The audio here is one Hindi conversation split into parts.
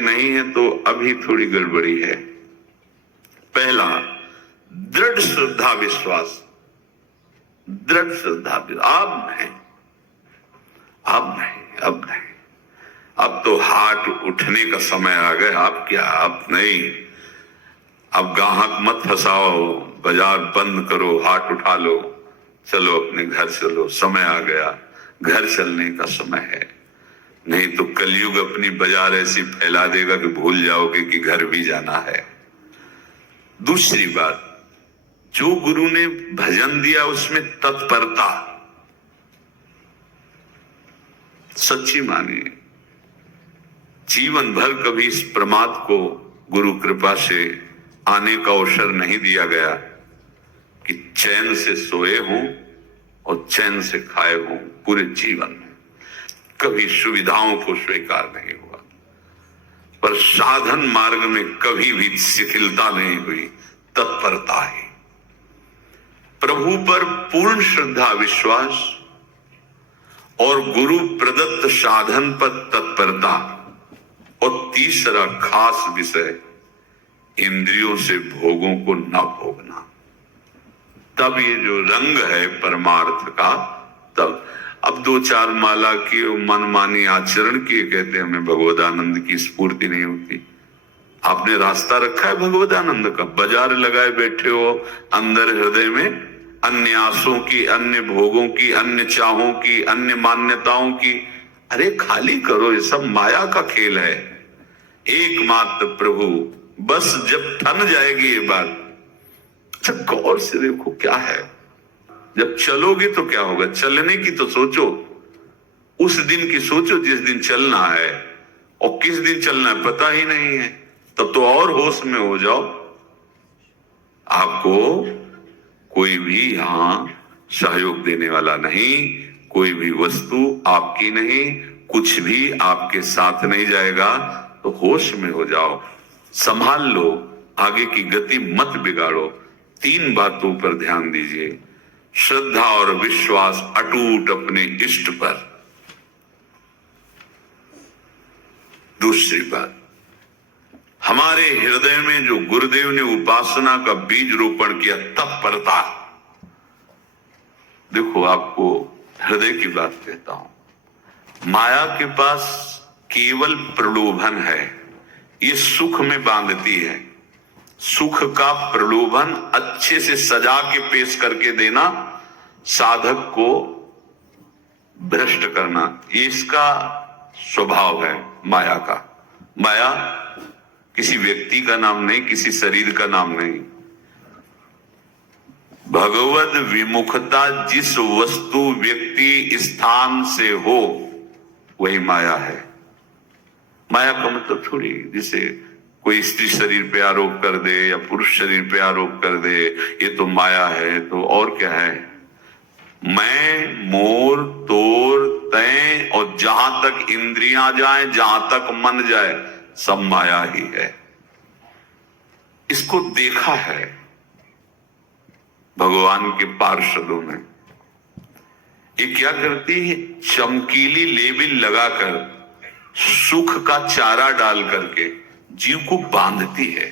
नहीं है तो अभी थोड़ी गड़बड़ी है। पहला, दृढ़ श्रद्धा विश्वास। दृढ़ श्रद्धा, अब नहीं, अब तो हाथ उठने का समय आ गया। अब नहीं, अब ग्राहक मत फंसाओ, बाजार बंद करो, हाथ उठा लो, चलो अपने घर चलो, समय आ गया, घर चलने का समय है। नहीं तो कलयुग अपनी बाजार ऐसी फैला देगा कि भूल जाओगे कि घर भी जाना है। दूसरी बात, जो गुरु ने भजन दिया उसमें तत्परता सच्ची मानिए। जीवन भर कभी इस प्रमाद को गुरु कृपा से आने का अवसर नहीं दिया गया कि चैन से सोए हों और चैन से खाए हों। पूरे जीवन में कभी सुविधाओं को स्वीकार नहीं हुआ, पर साधन मार्ग में कभी भी शिथिलता नहीं हुई, तत्परता है। प्रभु पर पूर्ण श्रद्धा विश्वास और गुरु प्रदत्त साधन पर तत्परता। और तीसरा खास विषय, इंद्रियों से भोगों को न भोगना। तब ये जो रंग है परमार्थ का, तब अब दो चार माला की मनमानी आचरण किए कहते हमें भगवदानंद की स्फूर्ति नहीं होती। आपने रास्ता रखा है भगवदानंद का, बाजार लगाए बैठे हो अंदर हृदय में अन्य आसों की, अन्य भोगों की, अन्य चाहों की, अन्य मान्यताओं की। अरे खाली करो, ये सब माया का खेल है। एकमात्र प्रभु, बस जब ठन जाएगी ये बात, अच्छा गौर से देखो क्या है। जब चलोगे तो क्या होगा, चलने की तो सोचो, उस दिन की सोचो जिस दिन चलना है, और किस दिन चलना है पता ही नहीं है, तब तो और होश में हो जाओ। आपको कोई भी यहां सहयोग देने वाला नहीं, कोई भी वस्तु आपकी नहीं, कुछ भी आपके साथ नहीं जाएगा। तो होश में हो जाओ, संभाल लो, आगे की गति मत बिगाड़ो। तीन बातों पर ध्यान दीजिए, श्रद्धा और विश्वास अटूट अपने इष्ट पर। दूसरी बात, हमारे हृदय में जो गुरुदेव ने उपासना का बीज रोपण किया, तत्परता। देखो आपको हृदय की बात कहता हूं, माया के पास केवल प्रलोभन है, ये सुख में बांधती है। सुख का प्रलोभन अच्छे से सजा के पेश करके देना, साधक को भ्रष्ट करना, ये इसका स्वभाव है माया का। माया किसी व्यक्ति का नाम नहीं, किसी शरीर का नाम नहीं। भगवद विमुखता जिस वस्तु व्यक्ति स्थान से हो वही माया है। माया का मतलब थोड़ी जिसे कोई स्त्री शरीर पे आरोप कर दे या पुरुष शरीर पे आरोप कर दे, ये तो माया है। तो और क्या है, मैं, मोर, तोर, तय और जहां तक इंद्रियां जाए, जहां तक मन जाए, सब माया ही है। इसको देखा है भगवान के पार्षदों ने। ये क्या करती है, चमकीली लेबिल लगाकर, सुख का चारा डाल करके जीव को बांधती है।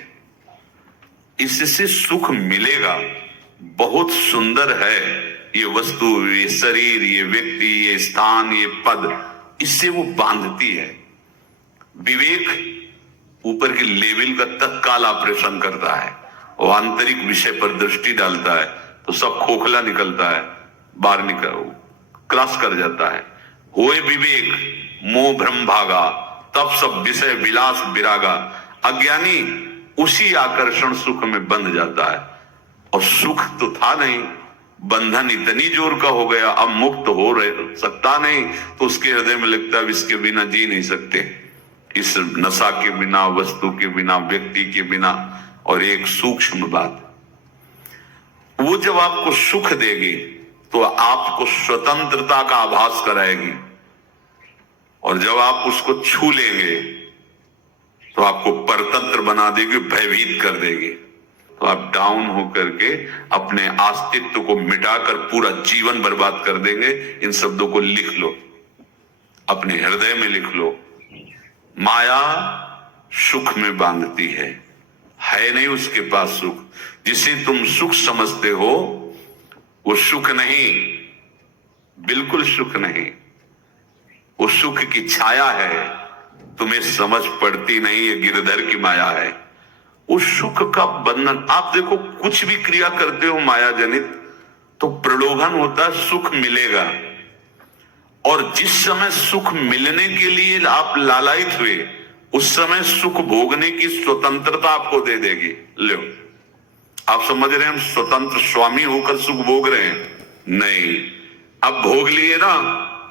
इससे सुख मिलेगा, बहुत सुंदर है ये वस्तु, ये शरीर, ये व्यक्ति, ये स्थान, ये पद, इससे वो बांधती है। विवेक ऊपर के लेवल का तत्काल ऑपरेशन करता है और आंतरिक विषय पर दृष्टि डालता है तो सब खोखला निकलता है, बाहर निकल क्रॉस कर जाता है। होए विवेक मोह भ्रम भागा, तब सब विषय विलास विरागा। अज्ञानी उसी आकर्षण सुख में बंध जाता है, और सुख तो था नहीं, बंधन इतनी जोर का हो गया, अब मुक्त हो रहे सकता नहीं, तो उसके हृदय में लगता है इसके बिना जी नहीं सकते, इस नशा के बिना, वस्तु के बिना, व्यक्ति के बिना। और एक सूक्ष्म बात, वो जब आपको सुख देगी तो आपको स्वतंत्रता का आभास कराएगी, और जब आप उसको छू लेंगे तो आपको परतंत्र बना देगी, भयभीत कर देगी। तो आप डाउन होकर के अपने अस्तित्व को मिटाकर पूरा जीवन बर्बाद कर देंगे। इन शब्दों को लिख लो, अपने हृदय में लिख लो। माया सुख में बांधती है नहीं उसके पास सुख। जिसे तुम सुख समझते हो वो सुख नहीं, बिल्कुल सुख नहीं, वो सुख की छाया है, तुम्हें समझ पड़ती नहीं, ये गिरधर की माया है। उस सुख का बंधन, आप देखो कुछ भी क्रिया करते हो माया जनित तो प्रलोभन होता है सुख मिलेगा, और जिस समय सुख मिलने के लिए आप लालायित हुए उस समय सुख भोगने की स्वतंत्रता आपको दे देगी। लो, आप समझ रहे हैं हम स्वतंत्र स्वामी होकर सुख भोग रहे हैं? नहीं, अब भोग लिए ना,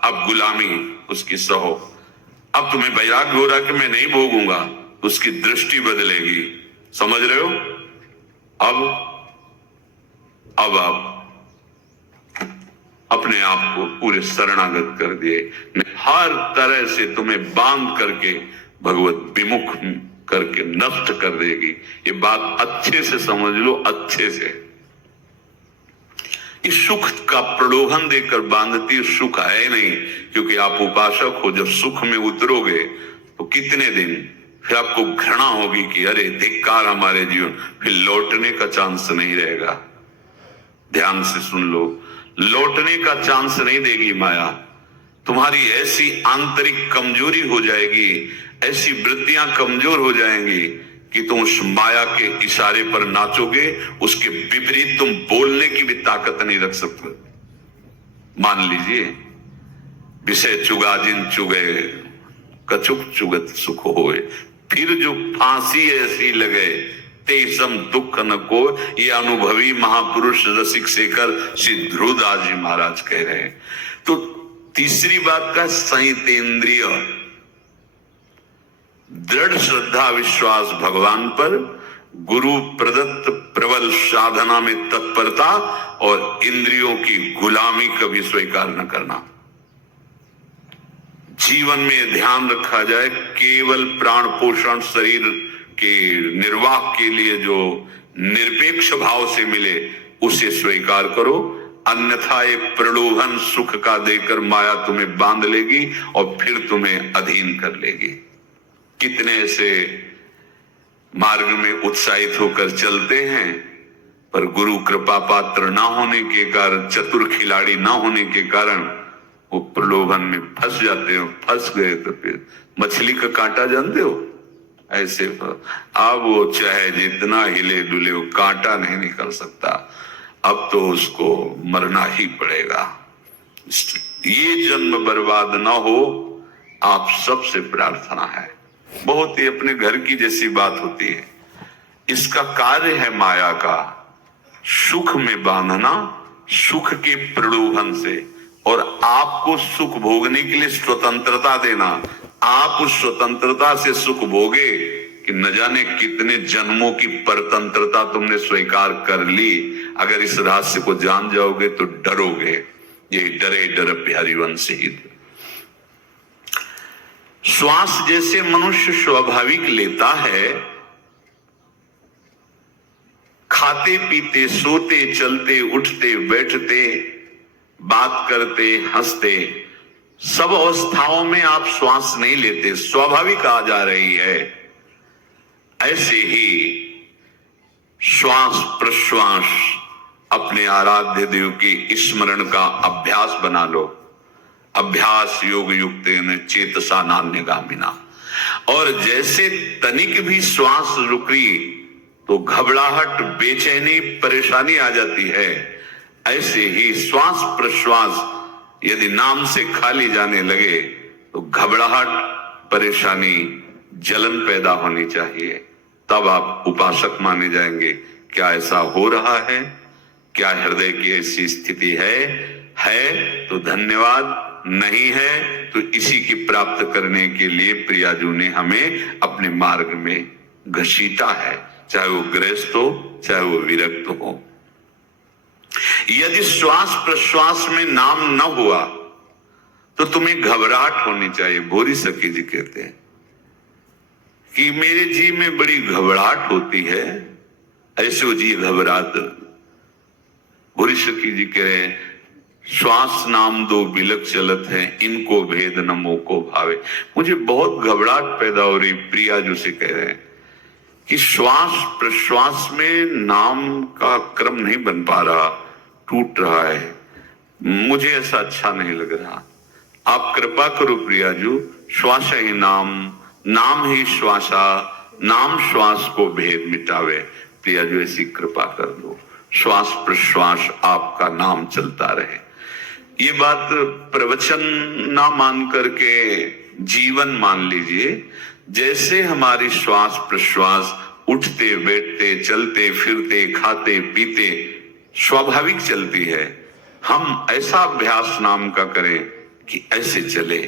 अब गुलामी उसकी सहो। अब तुम्हें वैराग्य हो रहा कि मैं नहीं भोगूंगा, उसकी दृष्टि बदलेगी। समझ रहे हो? अब आप अपने आप को पूरे शरणागत कर दिए, हर तरह से तुम्हें बांध करके भगवत विमुख करके नष्ट कर देगी। ये बात अच्छे से समझ लो, अच्छे से। इस सुख का प्रलोभन देकर बांधती सुख है नहीं, क्योंकि आप उपासक हो। जब सुख में उतरोगे तो कितने दिन फिर आपको घृणा होगी कि अरे धिक्कार हमारे जीवन, फिर लौटने का चांस नहीं रहेगा। ध्यान से सुन लो, लौटने का चांस नहीं देगी माया। तुम्हारी ऐसी आंतरिक कमजोरी हो जाएगी, ऐसी वृत्तियां कमजोर हो जाएंगी कि तुम उस माया के इशारे पर नाचोगे, उसके विपरीत तुम बोलने की भी ताकत नहीं रख सकते। मान लीजिए, विषय चुगा जिन चुगे कछुक चुगत सुख होए, फिर जो फांसी ऐसी लगे तेसम दुख न को, ये अनुभवी महापुरुष रसिक शेखर श्री ध्रुवदास जी महाराज कह रहे हैं। तो तीसरी बात का संयतेंद्रिय, दृढ़ श्रद्धा विश्वास भगवान पर, गुरु प्रदत्त प्रबल साधना में तत्परता, और इंद्रियों की गुलामी कभी स्वीकार न करना। जीवन में ध्यान रखा जाए, केवल प्राण पोषण शरीर के निर्वाह के लिए जो निरपेक्ष भाव से मिले उसे स्वीकार करो, अन्यथा एक प्रलोभन सुख का देकर माया तुम्हें बांध लेगी और फिर तुम्हें अधीन कर लेगी। कितने ऐसे मार्ग में उत्साहित होकर चलते हैं, पर गुरु कृपा पात्र ना होने के कारण, चतुर खिलाड़ी ना होने के कारण वो प्रलोभन में फंस जाते हो। फंस गए तो फिर मछली का कांटा जानते हो, ऐसे अब वो चाहे जितना हिले डुले वो कांटा नहीं निकल सकता, अब तो उसको मरना ही पड़ेगा। ये जन्म बर्बाद ना हो, आप सबसे प्रार्थना है। बहुत ही अपने घर की जैसी बात होती है। इसका कार्य है माया का सुख में बांधना, सुख के प्रलोभन से, और आपको सुख भोगने के लिए स्वतंत्रता देना। आप उस स्वतंत्रता से सुख भोगे कि न जाने कितने जन्मों की परतंत्रता तुमने स्वीकार कर ली। अगर इस रहस्य को जान जाओगे तो डरोगे। ये डरे डर प्यारी वंशी। श्वास जैसे मनुष्य स्वाभाविक लेता है, खाते पीते सोते चलते उठते बैठते बात करते हंसते, सब अवस्थाओं में आप श्वास नहीं लेते, स्वाभाविक आ जा रही है। ऐसे ही श्वास प्रश्वास अपने आराध्य देव के स्मरण का अभ्यास बना लो। अभ्यास योग युक्त चेतसा नान्यगामिना। और जैसे तनिक भी श्वास रुकी तो घबराहट, बेचैनी, परेशानी आ जाती है, ऐसे ही श्वास प्रश्वास यदि नाम से खाली जाने लगे तो घबराहट, परेशानी, जलन पैदा होनी चाहिए। तब आप उपासक माने जाएंगे। क्या ऐसा हो रहा है? क्या हृदय की ऐसी स्थिति है तो धन्यवाद, नहीं है तो इसी की प्राप्त करने के लिए प्रियाजू ने हमें अपने मार्ग में घसीटा है, चाहे वो गृहस्थ हो चाहे वो विरक्त हो। यदि श्वास प्रश्वास में नाम न हुआ तो तुम्हें घबराहट होनी चाहिए। भोरी सखी जी कहते हैं कि मेरे जी में बड़ी घबराहट होती है, ऐसे जी घबरात। भोरी सखी जी कह रहे हैं श्वास नाम दो बिलक चलत है, इनको भेद न मोको भावे। मुझे बहुत घबराहट पैदा हो रही, प्रिया जो से कह रहे हैं कि श्वास प्रश्वास में नाम का क्रम नहीं बन पा रहा, टूट रहा है। मुझे ऐसा अच्छा नहीं लग रहा। आप कृपा करो प्रियाजू, श्वास ही नाम, नाम ही श्वासा, नाम श्वास को भेद मिटावे। प्रियाजू ऐसी कृपा कर दो, श्वास प्रश्वास आपका नाम चलता रहे। ये बात प्रवचन ना मान करके जीवन मान लीजिए। जैसे हमारी श्वास प्रश्वास उठते बैठते चलते फिरते खाते पीते स्वाभाविक चलती है, हम ऐसा अभ्यास नाम का करें कि ऐसे चले।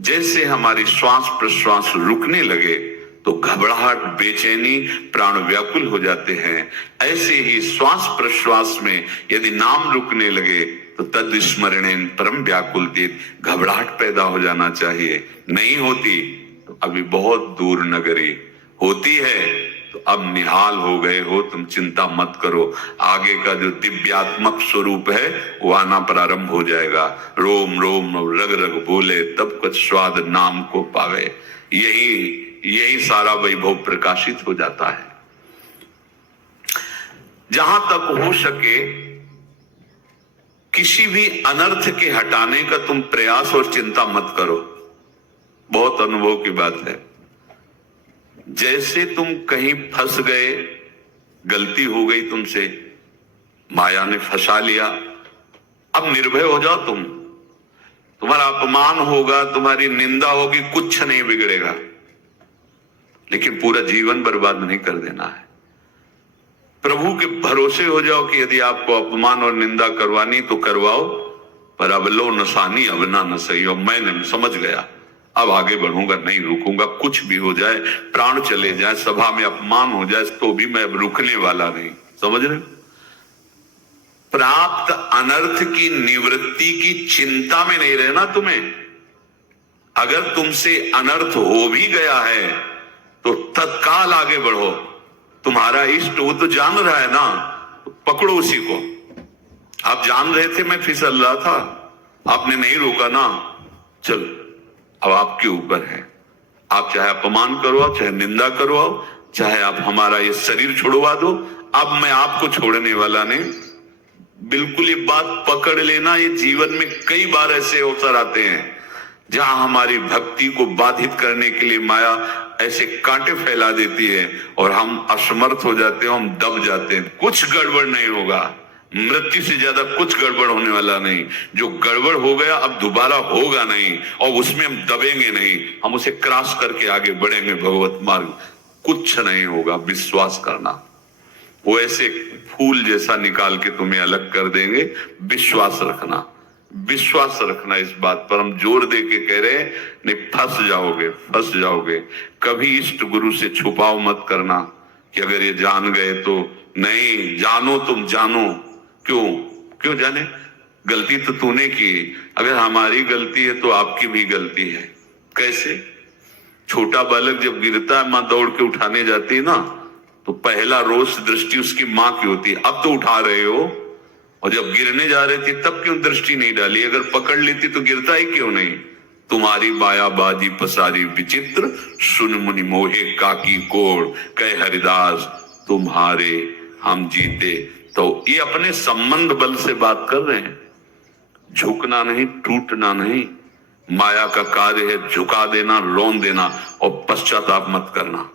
जैसे हमारी श्वास प्रश्वास रुकने लगे तो घबराहट बेचैनी प्राण व्याकुल हो जाते हैं, ऐसे ही श्वास प्रश्वास में यदि नाम रुकने लगे तो तद स्मरणेन परम व्याकुलतीत, घबराहट पैदा हो जाना चाहिए। नहीं होती तो अभी बहुत दूर नगरी, होती है तो अब निहाल हो गए हो, तुम चिंता मत करो। आगे का जो दिव्यात्मक स्वरूप है वो आना प्रारंभ हो जाएगा। रोम रोम रग रग बोले तब कुछ स्वाद नाम को पावे। यही सारा वैभव प्रकाशित हो जाता है। जहां तक हो सके किसी भी अनर्थ के हटाने का तुम प्रयास और चिंता मत करो। बहुत अनुभव की बात है। जैसे तुम कहीं फंस गए, गलती हो गई तुमसे, माया ने फंसा लिया, अब निर्भय हो जाओ। तुम्हारा अपमान होगा, तुम्हारी निंदा होगी, कुछ नहीं बिगड़ेगा, लेकिन पूरा जीवन बर्बाद नहीं कर देना है। प्रभु के भरोसे हो जाओ कि यदि आपको अपमान और निंदा करवानी तो करवाओ, पर अब लो नसानी अब ना न सही हो। मैंने समझ गया, अब आगे बढ़ूंगा, नहीं रुकूंगा। कुछ भी हो जाए, प्राण चले जाए, सभा में अपमान हो जाए, तो भी मैं अब रुकने वाला नहीं। समझ रहे? प्राप्त अनर्थ की निवृत्ति की चिंता में नहीं रहना तुम्हें। अगर तुमसे अनर्थ हो भी गया है तो तत्काल आगे बढ़ो। तुम्हारा इष्ट वो तो जान रहा है ना, पकड़ो उसी को। आप जान रहे थे मैं फिसल रहा था, आपने नहीं रोका ना, चलो अब आपके ऊपर है। आप चाहे अपमान करवाओ, चाहे निंदा करवाओ, चाहे आप हमारा ये शरीर छुड़वा दो, अब मैं आपको छोड़ने वाला नहीं। बिल्कुल ये बात पकड़ लेना। ये जीवन में कई बार ऐसे अवसर आते हैं जहां हमारी भक्ति को बाधित करने के लिए माया ऐसे कांटे फैला देती है और हम असमर्थ हो जाते हैं, हम दब जाते हैं। कुछ गड़बड़ नहीं होगा, मृत्यु से ज्यादा कुछ गड़बड़ होने वाला नहीं। जो गड़बड़ हो गया अब दोबारा होगा नहीं, और उसमें हम दबेंगे नहीं, हम उसे क्रॉस करके आगे बढ़ेंगे भगवत मार्ग। कुछ नहीं होगा, विश्वास करना। वो ऐसे फूल जैसा निकाल के तुम्हें अलग कर देंगे। विश्वास रखना, विश्वास रखना। इस बात पर हम जोर दे के कह रहे हैं, नहीं फंस जाओगे, फंस जाओगे। कभी इष्ट गुरु से छुपाव मत करना कि अगर ये जान गए तो। नहीं, जानो, तुम जानो। क्यों जाने? गलती तो तूने की। अगर हमारी गलती है तो आपकी भी गलती है। कैसे? छोटा बालक जब गिरता है, मां दौड़ के उठाने जाती है ना, तो पहला रोष दृष्टि उसकी मां की होती है, अब तो उठा रहे हो। और जब गिरने जा रही थी तब क्यों दृष्टि नहीं डाली? अगर पकड़ लेती तो गिरता ही क्यों नहीं? तुम्हारी मायाबाजी पसारी विचित्र, सुन मुनि मोहे काकी कोड़, कह हरिदास तुम्हारे हम जीते। तो ये अपने संबंध बल से बात कर रहे हैं। झुकना नहीं, टूटना नहीं। माया का कार्य है झुका देना, रोन देना और पश्चाताप मत करना।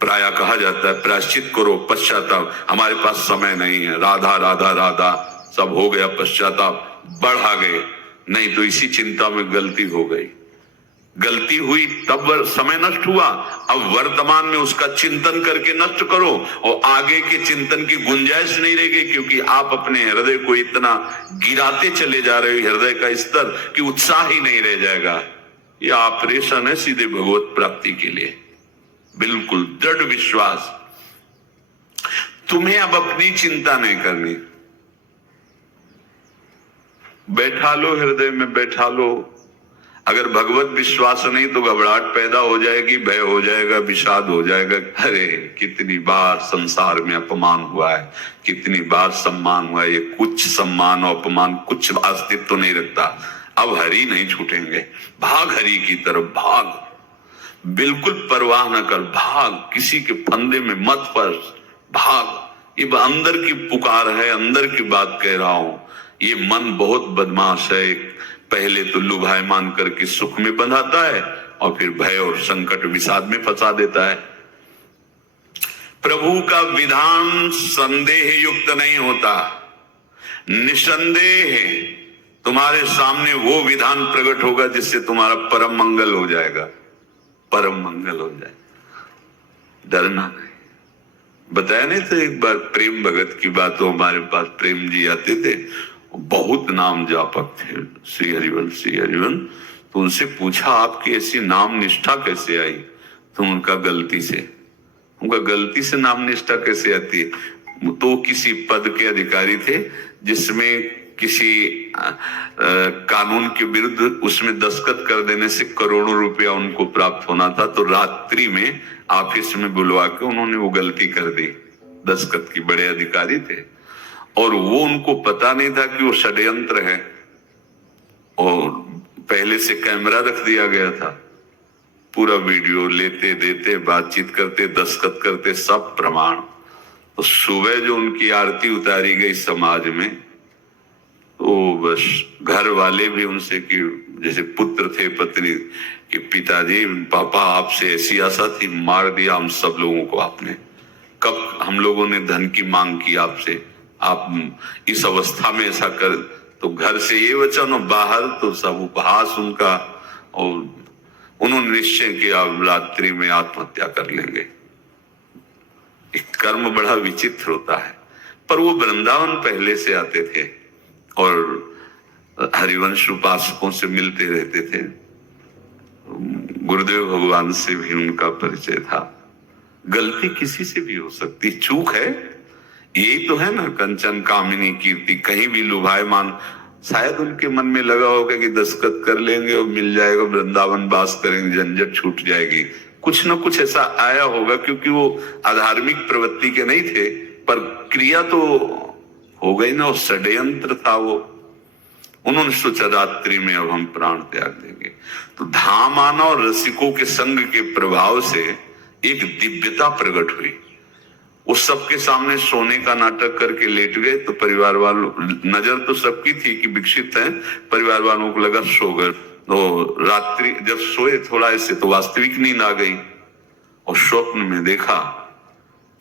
प्राय कहा जाता है प्रायश्चित करो, पश्चाताप। हमारे पास समय नहीं है। राधा राधा राधा सब हो गया, पश्चाताप बढ़ा गए। नहीं तो इसी चिंता में गलती हो गई, गलती हुई तब समय नष्ट हुआ। अब वर्तमान में उसका चिंतन करके नष्ट करो और आगे के चिंतन की गुंजाइश नहीं रहेगी, क्योंकि आप अपने हृदय को इतना गिराते चले जा रहे हो, हृदय का स्तर, कि उत्साह ही नहीं रह जाएगा। यह ऑपरेशन है सीधे भगवत प्राप्ति के लिए। बिल्कुल दृढ़ विश्वास। तुम्हें अब अपनी चिंता नहीं करनी। बैठा लो, हृदय में बैठा लो। अगर भगवत विश्वास नहीं तो घबराहट पैदा हो जाएगी, भय हो जाएगा, विषाद हो जाएगा। अरे कितनी बार संसार में अपमान हुआ है, कितनी बार सम्मान हुआ है, ये कुछ सम्मान और अपमान कुछ अस्तित्व तो नहीं रखता। अब हरि नहीं छूटेंगे, भाग हरि की तरफ भाग, बिल्कुल परवाह न कर, भाग, किसी के फंदे में मत फंस, भाग। ये अंदर की पुकार है, अंदर की बात कह रहा हूं। ये मन बहुत बदमाश है, पहले तो लुभायमान करके सुख में बंधाता है और फिर भय और संकट विषाद में फंसा देता है। प्रभु का विधान संदेह युक्त नहीं होता, निसंदेह तुम्हारे सामने वो विधान प्रकट होगा जिससे तुम्हारा परम मंगल हो जाएगा, परम मंगल हो जाए। डरना नहीं। बताया नहीं तो एक बार प्रेम भगत की बात हो, हमारे पास प्रेम जी आते थे, बहुत नाम जापक थे, श्री हरिवंश। तो उनसे पूछा आपकी ऐसी नाम निष्ठा कैसे आई? तो उनका गलती से नाम निष्ठा कैसे आती है? तो किसी पद के अधिकारी थे जिसमें किसी कानून के विरुद्ध उसमें दस्तखत कर देने से करोड़ों रुपया उनको प्राप्त होना था। तो रात्रि में ऑफिस में बुलवा के उन्होंने वो गलती कर दी, दस्तखत की, बड़े अधिकारी थे और वो उनको पता नहीं था कि वो षड्यंत्र है और पहले से कैमरा रख दिया गया था। पूरा वीडियो लेते देते, बातचीत करते, दस्तखत करते, सब प्रमाण। तो सुबह जो उनकी आरती उतारी गई समाज में, तो बस घर वाले भी उनसे कि जैसे पुत्र थे पत्नी कि पिताजी, पापा आपसे ऐसी आशा थी, मार दिया हम सब लोगों को आपने। कब हम लोगों ने धन की मांग की आपसे, आप इस अवस्था में ऐसा कर। तो घर से ये वचन और बाहर तो सब उपहास उनका, और उन्होंने निश्चय किया रात्रि में आत्महत्या कर लेंगे। एक कर्म बड़ा विचित्र होता है। पर वो वृंदावन पहले से आते थे और हरिवंश उपासकों से मिलते रहते थे। गुरुदेव भगवान से भी उनका परिचय था। गलती किसी से भी हो सकती, चूक है, यही तो है ना। कंचन कामिनी कीर्ति, कहीं भी लुभायमान। शायद उनके मन में लगा होगा कि दस्तखत कर लेंगे और मिल जाएगा, वृंदावन वास करेंगे, झंझट छूट जाएगी। कुछ ना कुछ ऐसा आया होगा, क्योंकि वो अधार्मिक प्रवृत्ति के नहीं थे, पर क्रिया तो हो गई ना, षड्यंत्र था वो। उन्होंने सोचा रात्रि में अब हम प्राण त्याग देंगे। तो धाम आना और रसिकों के संग के प्रभाव से एक दिव्यता प्रकट हुई। वो सबके सामने सोने का नाटक करके लेट गए। तो परिवार वालों, नजर तो सबकी थी कि विकसित है, परिवार वालों को लगा सो गए। तो रात्रि जब सोए थोड़ा ऐसे, तो वास्तविक नींद आ गई और स्वप्न में देखा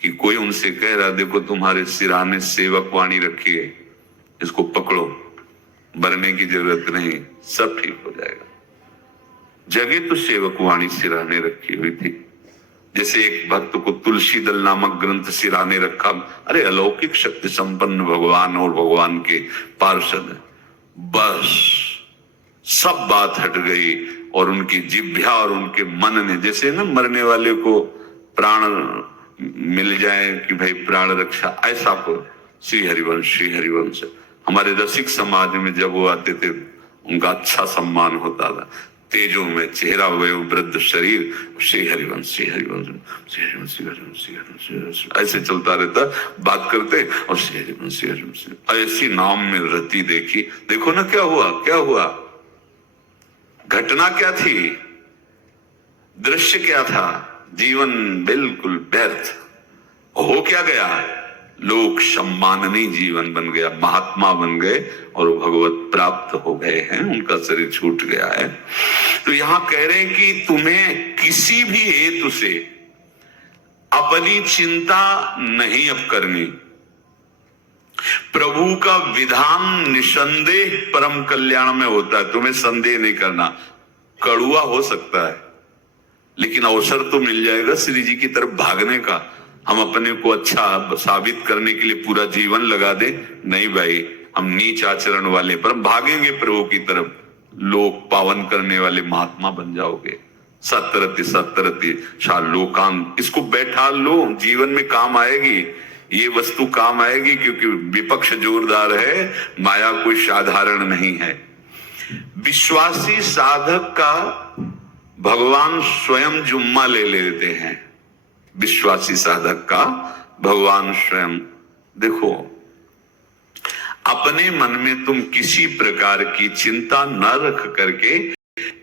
कि कोई उनसे कह रहा, देखो तुम्हारे सिराने सेवक वाणी रखी है, इसको पकड़ो, मरने की जरूरत नहीं, सब ठीक हो जाएगा। जगह तो सेवक वाणी सिराने रखी हुई थी। जैसे एक भक्त को तुलसी दल नामक ग्रंथ सिराने रखा। अरे अलौकिक शक्ति संपन्न भगवान और भगवान के पार्षद, बस सब बात हट गई और उनकी जिह्वा और उनके मन ने, जैसे ना मरने वाले को प्राण मिल जाए कि भाई प्राण रक्षा, ऐसा को श्री हरिवंश हमारे रसिक समाज में जब वो आते थे उनका अच्छा सम्मान होता था। तेजो में चेहरा हुए वृद्ध शरीर, श्री हरिवंश ऐसे चलता रहता, बात करते और श्री हरिवंश ऐसी नाम में रति देखी। देखो ना क्या हुआ, घटना क्या थी, दृश्य क्या था, जीवन बिल्कुल व्यर्थ हो क्या गया, लोक सम्माननीय जीवन बन गया, महात्मा बन गए और भगवत प्राप्त हो गए हैं, उनका शरीर छूट गया है। तो यहां कह रहे हैं कि तुम्हें किसी भी हेतु से अपनी चिंता नहीं अब करनी। प्रभु का विधान निसंदेह परम कल्याण में होता है, तुम्हें संदेह नहीं करना। कड़ुआ हो सकता है लेकिन अवसर तो मिल जाएगा श्री जी की तरफ भागने का। हम अपने को अच्छा साबित करने के लिए पूरा जीवन लगा दे, नहीं भाई, हम नीच आचरण वाले पर भागेंगे प्रभु की तरफ, लोक पावन करने वाले महात्मा बन जाओगे। सतरति लोकांत, इसको बैठा लो, जीवन में काम आएगी, ये वस्तु काम आएगी, क्योंकि विपक्ष जोरदार है, माया कोई साधारण नहीं है। विश्वासी साधक का भगवान स्वयं जुम्मा ले लेते हैं। विश्वासी साधक का भगवान स्वयं। देखो, अपने मन में तुम किसी प्रकार की चिंता न रख करके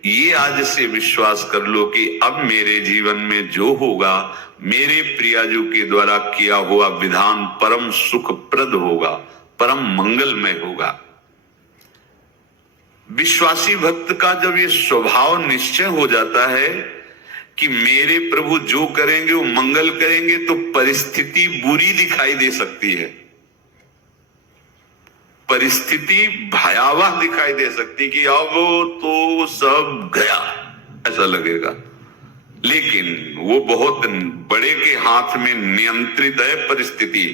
ये आज से विश्वास कर लो कि अब मेरे जीवन में जो होगा, मेरे प्रियाजू के द्वारा किया हुआ विधान परम सुखप्रद होगा, परम मंगलमय होगा। विश्वासी भक्त का जब ये स्वभाव निश्चय हो जाता है कि मेरे प्रभु जो करेंगे वो मंगल करेंगे, तो परिस्थिति बुरी दिखाई दे सकती है, परिस्थिति भयावह दिखाई दे सकती कि अब तो सब गया, ऐसा लगेगा। लेकिन वो बहुत बड़े के हाथ में नियंत्रित है परिस्थिति।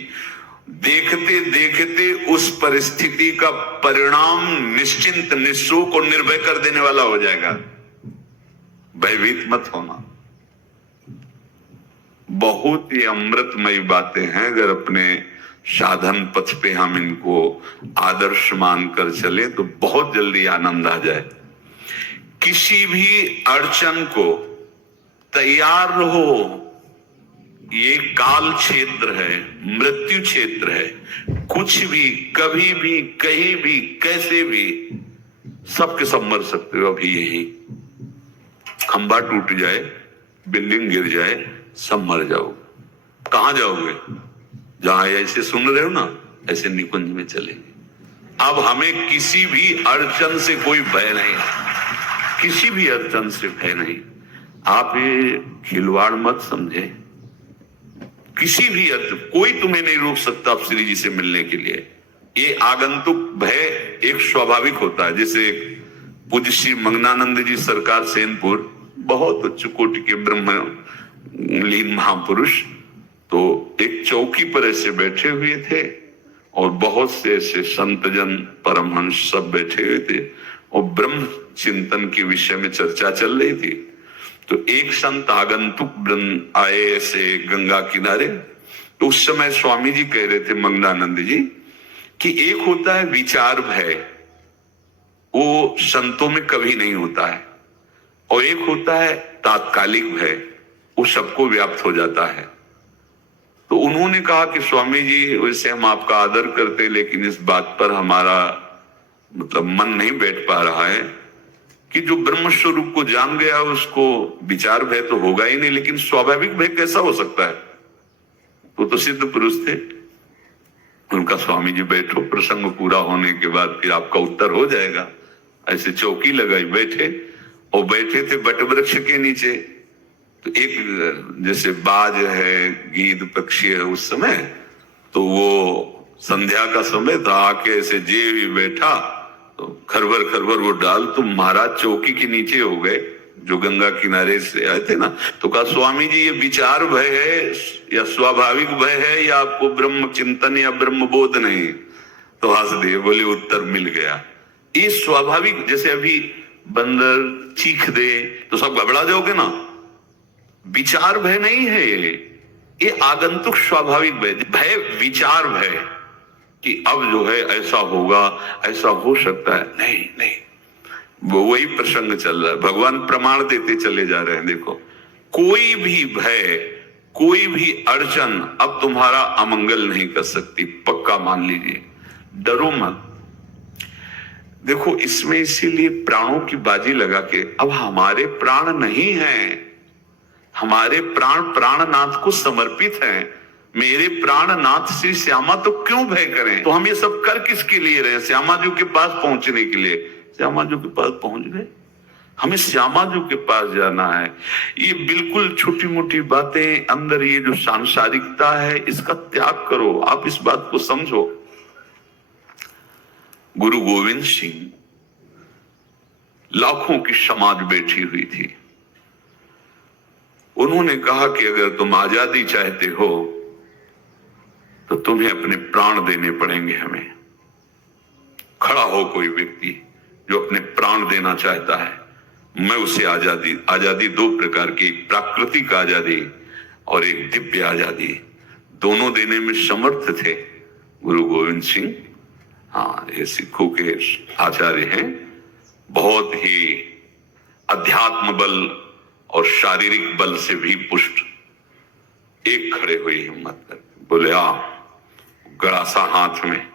देखते देखते उस परिस्थिति का परिणाम निश्चिंत, निःशोक और निर्भय कर देने वाला हो जाएगा। भयभीत मत होना। बहुत ही अमृतमयी बातें हैं। अगर अपने साधन पथ पे हम इनको आदर्श मानकर चले तो बहुत जल्दी आनंद आ जाए। किसी भी अड़चन को तैयार रहो। ये काल क्षेत्र है, मृत्यु क्षेत्र है। कुछ भी, कभी भी, कहीं भी, कैसे भी, सबके सब मर सकते हो। अभी यही खंबा टूट जाए, बिल्डिंग गिर जाए, सब मर जाओ। कहां जाओगे? जहां ऐसे सुन रहे हो ना, ऐसे निकुंज में चलेंगे। अब हमें किसी भी अड़चन से कोई भय नहीं, किसी भी अड़चन से भय नहीं। आप ये खिलवाड़ मत समझे। किसी भी अड़चन, कोई तुम्हें नहीं रोक सकता आप श्री जी से मिलने के लिए। ये आगंतुक भय एक स्वाभाविक होता है। जैसे पूज्य श्री मंगनानंद जी सरकार सेनपुर, बहुत उच्च कोटि के ब्रह्मलीन महापुरुष, तो एक चौकी पर ऐसे बैठे हुए थे और बहुत से ऐसे संतजन, परमहंस सब बैठे हुए थे और ब्रह्म चिंतन के विषय में चर्चा चल रही थी। तो एक संत आगंतुक आए ऐसे गंगा किनारे। तो उस समय स्वामी जी कह रहे थे मंगनानंद जी कि एक होता है विचार भय, वो संतों में कभी नहीं होता है, और एक होता है तात्कालिक भय, वो सबको व्याप्त हो जाता है। तो उन्होंने कहा कि स्वामी जी, वैसे हम आपका आदर करते, लेकिन इस बात पर हमारा मतलब मन नहीं बैठ पा रहा है कि जो ब्रह्म स्वरूप को जान गया उसको विचार भय तो होगा ही नहीं, लेकिन स्वाभाविक भय कैसा हो सकता है? वो तो सिद्ध पुरुष थे। उनका स्वामी जी बैठो, प्रसंग पूरा होने के बाद फिर आपका उत्तर हो जाएगा। ऐसे चौकी लगाई, बैठे, और बैठे थे बट वृक्ष के नीचे। तो एक जैसे बाज है, गीद पक्षी है उस समय, तो वो संध्या का समय था, आके ऐसे जे भी बैठा तो खरबर खरबर वो डाल, तो महाराज चौकी के नीचे हो गए जो गंगा किनारे से आए थे ना। तो कहा स्वामी जी, ये विचार भय है या स्वाभाविक भय है या आपको ब्रह्म चिंतन या ब्रह्म बोध नहीं? तो हंस दिए, बोले उत्तर मिल गया। ये स्वाभाविक, जैसे अभी बंदर चीख दे तो सब घबरा जाओगे ना, विचार भय नहीं है ये आगंतुक स्वाभाविक भय। भय विचार भय कि अब जो है ऐसा होगा, ऐसा हो सकता है, नहीं नहीं, वो वही प्रसंग चल रहा है। भगवान प्रमाण देते चले जा रहे हैं। देखो, कोई भी भय, कोई भी अड़चन अब तुम्हारा अमंगल नहीं कर सकती, पक्का मान लीजिए। डरो मत। देखो, इसमें इसीलिए प्राणों की बाजी लगा के, अब हमारे प्राण नहीं हैं, हमारे प्राण प्राणनाथ को समर्पित हैं। मेरे प्राणनाथ श्री श्यामा, तो क्यों भय करें? तो हम ये सब कर किसके लिए रहे? श्यामा जी के पास पहुंचने के लिए। श्यामा जी के पास पहुंच गए, हमें श्यामा जी के पास जाना है। ये बिल्कुल छोटी मोटी बातें, अंदर ये जो सांसारिकता है, इसका त्याग करो। आप इस बात को समझो। गुरु गोविंद सिंह, लाखों की समाज बैठी हुई थी। उन्होंने कहा कि अगर तुम आजादी चाहते हो तो तुम्हें अपने प्राण देने पड़ेंगे। हमें खड़ा हो कोई व्यक्ति जो अपने प्राण देना चाहता है, मैं उसे आजादी, आजादी दो प्रकार की, प्राकृतिक आजादी और एक दिव्य आजादी, दोनों देने में समर्थ थे गुरु गोविंद सिंह। हाँ, ये सिखों के आचार्य हैं। बहुत ही अध्यात्म बल और शारीरिक बल से भी पुष्ट एक खड़े हुए हिम्मत कर बोले आ, गड़ा सा हाथ में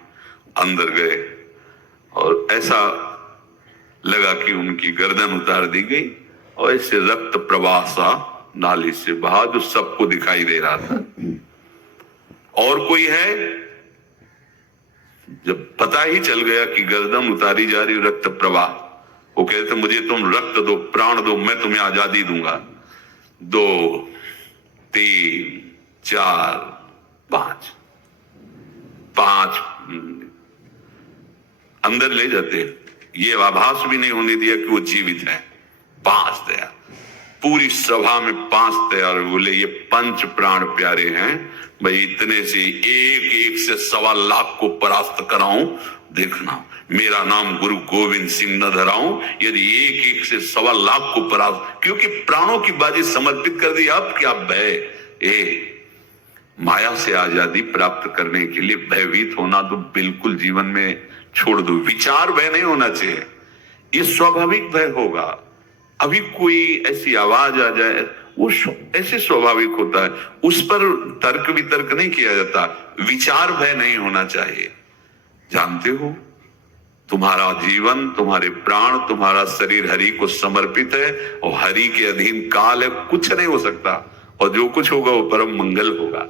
अंदर गए और ऐसा लगा कि उनकी गर्दन उतार दी गई और ऐसे रक्त प्रवाह सा नाली से बहा जो सबको दिखाई दे रहा था। और कोई है? जब पता ही चल गया कि गर्दन उतारी जा रही रक्त प्रवाह, वो कहते मुझे तुम रक्त दो, प्राण दो, मैं तुम्हें आजादी दूंगा। 2 3 4 5 अंदर ले जाते, ये आभास भी नहीं होने दिया कि वो जीवित है। 5 दिया, पूरी सभा में 5 तैयार। बोले ये 5 प्राण प्यारे हैं भाई, इतने से एक से 1.25 लाख को परास्त कराऊं, देखना मेरा नाम गुरु गोविंद सिंह न धराऊं यदि एक से 1.25 लाख को परास्त, क्योंकि प्राणों की बाजी समर्पित कर दी। अब क्या भय? माया से आजादी प्राप्त करने के लिए भयभीत होना तो बिल्कुल जीवन में छोड़ दो। विचार भय नहीं होना चाहिए, ये स्वाभाविक भय होगा। अभी कोई ऐसी आवाज आ जाए वो ऐसे स्वाभाविक होता है, उस पर तर्क वितर्क नहीं किया जाता। विचार भय नहीं होना चाहिए। जानते हो तुम्हारा जीवन, तुम्हारे प्राण, तुम्हारा शरीर हरि को समर्पित है और हरि के अधीन काल है, कुछ नहीं हो सकता और जो कुछ होगा वो परम मंगल होगा।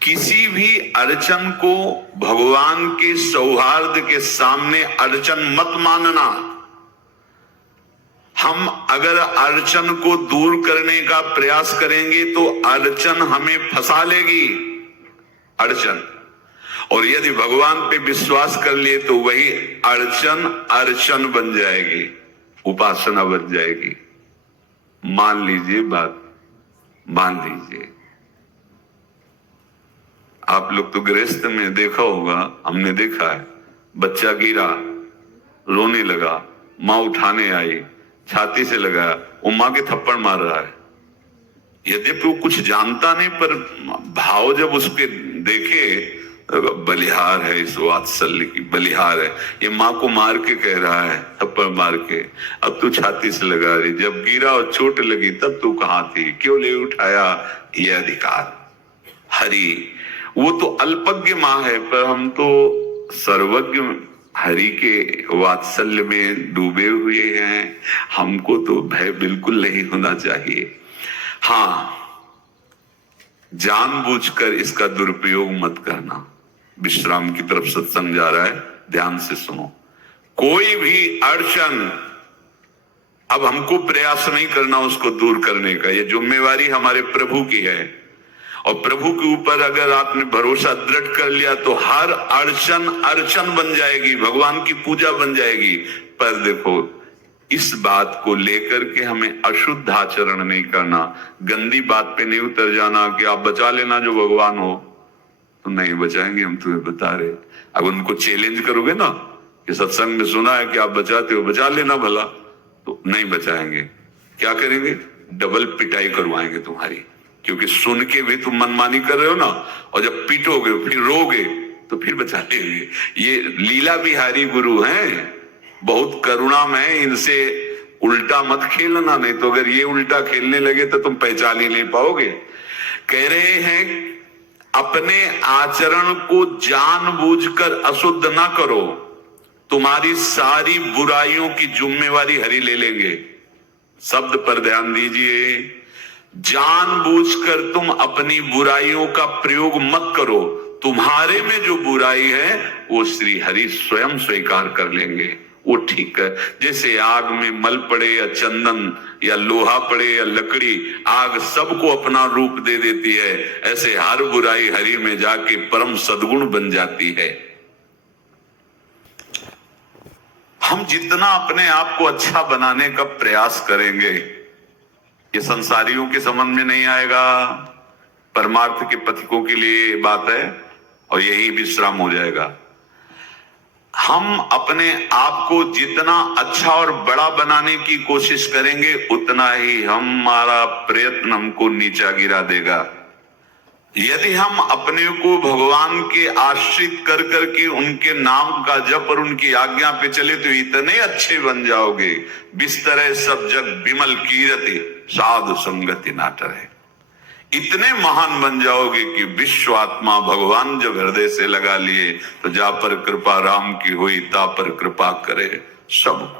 किसी भी अड़चन को भगवान के सौहार्द के सामने अड़चन मत मानना। हम अगर अड़चन को दूर करने का प्रयास करेंगे तो अड़चन हमें फंसा लेगी, अड़चन। और यदि भगवान पे विश्वास कर लिए तो वही अड़चन बन जाएगी, उपासना बन जाएगी। मान लीजिए बात, मान लीजिए आप लोग तो गृहस्थ में देखा होगा, हमने देखा है, बच्चा गिरा, रोने लगा, मां उठाने आई, छाती से लगाया, वो मां के थप्पड़ मार रहा है। यद्यपि वो कुछ जानता नहीं, पर भाव जब उसके देखे, बलिहार है इस वात्सल्य की, बलिहार है, ये मां को मार के कह रहा है, थप्पड़ मार के, अब तू छाती से लगा रही, जब गिरा और चोट लगी तब तू कहां थी, क्यों ले उठाया? ये अधिकार हरि, वो तो अल्पज्ञ मां है, पर हम तो सर्वज्ञ हरि के वात्सल्य में डूबे हुए हैं। हमको तो भय बिल्कुल नहीं होना चाहिए। हाँ, जानबूझकर इसका दुरुपयोग मत करना। विश्राम की तरफ सत्संग जा रहा है, ध्यान से सुनो। कोई भी अड़चन, अब हमको प्रयास नहीं करना उसको दूर करने का, ये जिम्मेवारी हमारे प्रभु की है। और प्रभु के ऊपर अगर आपने भरोसा दृढ़ कर लिया तो हर अड़चन बन जाएगी, भगवान की पूजा बन जाएगी। पर देखो, इस बात को लेकर के हमें अशुद्ध आचरण नहीं करना, गंदी बात पे नहीं उतर जाना कि आप बचा लेना जो भगवान हो। तो नहीं बचाएंगे, हम तुम्हें बता रहे। अब उनको चैलेंज करोगे ना कि सत्संग में सुना है कि आप बचाते हो, बचा लेना भला, तो नहीं बचाएंगे। क्या करेंगे? डबल पिटाई करवाएंगे तुम्हारी, क्योंकि सुन के भी तुम मनमानी कर रहे हो ना, और जब पीटोगे फिर रोगे तो फिर बचा लेंगे। ये लीला बिहारी गुरु हैं, बहुत करुणामय, इनसे उल्टा मत खेलना, नहीं तो अगर ये उल्टा खेलने लगे तो तुम पहचान ही नहीं पाओगे। कह रहे हैं अपने आचरण को जानबूझकर अशुद्ध ना करो, तुम्हारी सारी बुराइयों की जिम्मेवारी हरि ले लेंगे। शब्द पर ध्यान दीजिए, जानबूझकर तुम अपनी बुराइयों का प्रयोग मत करो, तुम्हारे में जो बुराई है वो श्री हरि स्वयं स्वीकार कर लेंगे, वो ठीक है। जैसे आग में मल पड़े या चंदन या लोहा पड़े या लकड़ी, आग सबको अपना रूप दे देती है, ऐसे हर बुराई हरि में जाके परम सद्गुण बन जाती है। हम जितना अपने आप को अच्छा बनाने का प्रयास करेंगे, ये संसारियों के समझ में नहीं आएगा, परमार्थ के पथिकों के लिए बात है, और यही विश्राम हो जाएगा। हम अपने आप को जितना अच्छा और बड़ा बनाने की कोशिश करेंगे, उतना ही हमारा प्रयत्न हमको नीचा गिरा देगा। यदि हम अपने को भगवान के आश्रित कर करके उनके नाम का जप और उनकी आज्ञा पे चले तो इतने अच्छे बन जाओगे, बिस्तरे सब जग विमल कीरति साधु संगति नाटर है। इतने महान बन जाओगे कि विश्व आत्मा भगवान जब हृदय से लगा लिए तो जा पर कृपा राम की हुई ता पर कृपा करे सब।